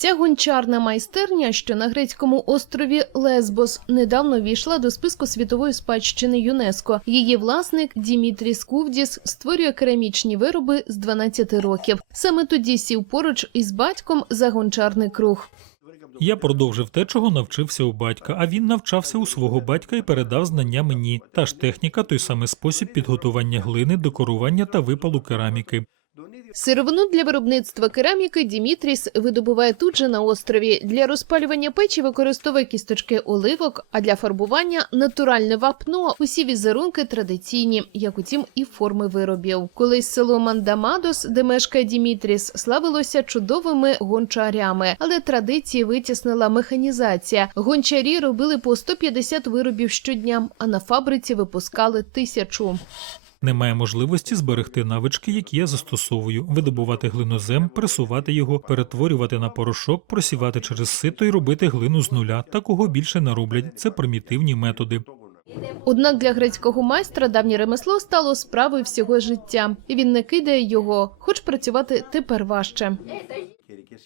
Ця гончарна майстерня, що на грецькому острові Лесбос, недавно війшла до списку світової спадщини ЮНЕСКО. Її власник Дімітріс Кувдіс створює керамічні вироби з 12 років. Саме тоді сів поруч із батьком за гончарний круг. Я продовжив те, чого навчився у батька, а він навчався у свого батька і передав знання мені. Та ж техніка, той самий спосіб підготування глини, декорування та випалу кераміки. Сировину для виробництва кераміки Дімітріс видобуває тут же на острові. Для розпалювання печі використовує кісточки оливок, а для фарбування натуральне вапно. Усі візерунки традиційні, як утім і форми виробів. Колись село Мандамадос, де мешкає Дімітріс, славилося чудовими гончарями, але традиції витіснила механізація. Гончарі робили по 150 виробів щодня, а на фабриці випускали тисячу. Немає можливості зберегти навички, які я застосовую, видобувати глинозем, пресувати його, перетворювати на порошок, просівати через сито і робити глину з нуля. Такого більше не роблять. Це примітивні методи. Однак для грецького майстра давнє ремесло стало справою всього життя, і він не кидає його, хоч працювати тепер важче.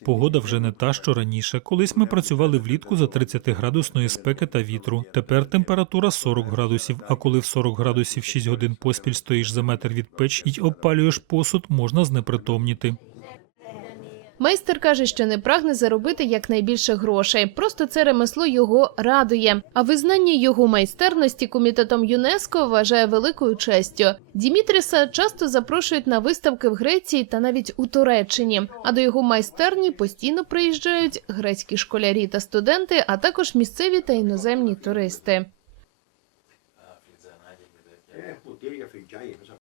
Погода вже не та, що раніше. Колись ми працювали влітку за 30 градусної спеки та вітру. Тепер температура 40 градусів. А коли в 40 градусів 6 годин поспіль стоїш за метр від печ й обпалюєш посуд, можна знепритомніти. Майстер каже, що не прагне заробити якнайбільше грошей. Просто це ремесло його радує. А визнання його майстерності комітетом ЮНЕСКО вважає великою честю. Дімітріса часто запрошують на виставки в Греції та навіть у Туреччині. А до його майстерні постійно приїжджають грецькі школярі та студенти, а також місцеві та іноземні туристи. Já